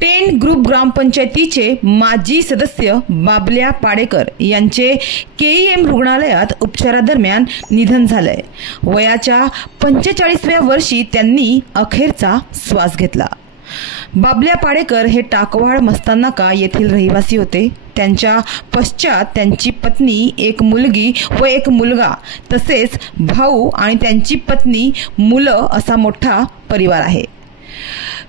Ten group ग्रामपंचायतीचे माजी सदस्य बाबल्या पाडेकर यांचे केईएम रुग्णालयात उपचारादरम्यान निधन झालंय। वयाच्या 45व्या वर्षी त्यांनी अखेरचा श्वास घेतला। बाबल्या पाडेकर हे टाकवाड मस्ताननाका येथील रहिवासी होते। त्यांच्या पश्चात त्यांची पत्नी, एक मुलगी व एक मुलगा तसेच भाऊ आणि त्यांची पत्नी, मुलं असा मोठा परिवार आहे।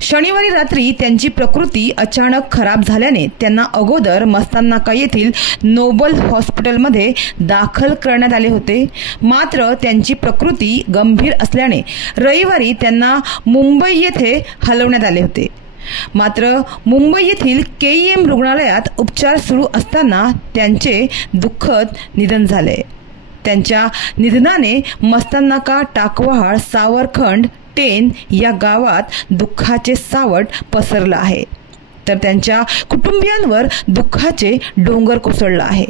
शनिवारी रात्री त्यांची प्रकृती अचानक खराब झाल्याने त्यांना अगोदर मस्ताननाका येथील नोबल हॉस्पिटलमध्ये दाखल करण्यात आले होते। मात्र त्यांची प्रकृती गंभीर असल्याने रविवारी त्यांना मुंबई येथे हलवण्यात आले होते। मात्र मुंबई येथील केईएम रुग्णालयात उपचार सुरू असताना त्यांचे दुःखद निधन झाले। त्यांच्या निधनाने मस्ताननाका, टाकवाड, सावरखंड, टेन या गावात दुःखाचे सावट पसरलं आहे, तर त्यांच्या कुटुंबियांवर दुःखाचे डोंगर कोसळलं आहे।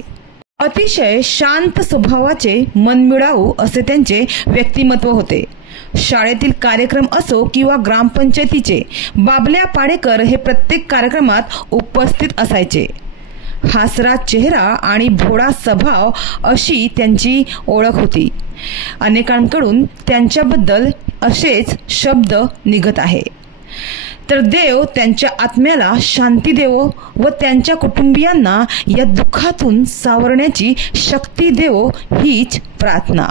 अतिशय शांत स्वभावाचे, मनमिळावू असे त्यांचे व्यक्तिमत्व होते। शाळेतील कार्यक्रम असो किंवा ग्रामपंचायतीचे, बाबल्या पाडेकर हे प्रत्येक कार्यक्रमात उपस्थित असायचे। हासरा चेहरा आणि भोळा स्वभाव अशी त्यांची ओळख होती। अनेकांकडून त्यांच्याबद्दल असेच शब्द निघत आहे। तर देव त्यांच्या आत्म्याला शांती देवो व त्यांच्या कुटुंबियांना या दुःखातून सावरण्याची शक्ती देवो हीच प्रार्थना।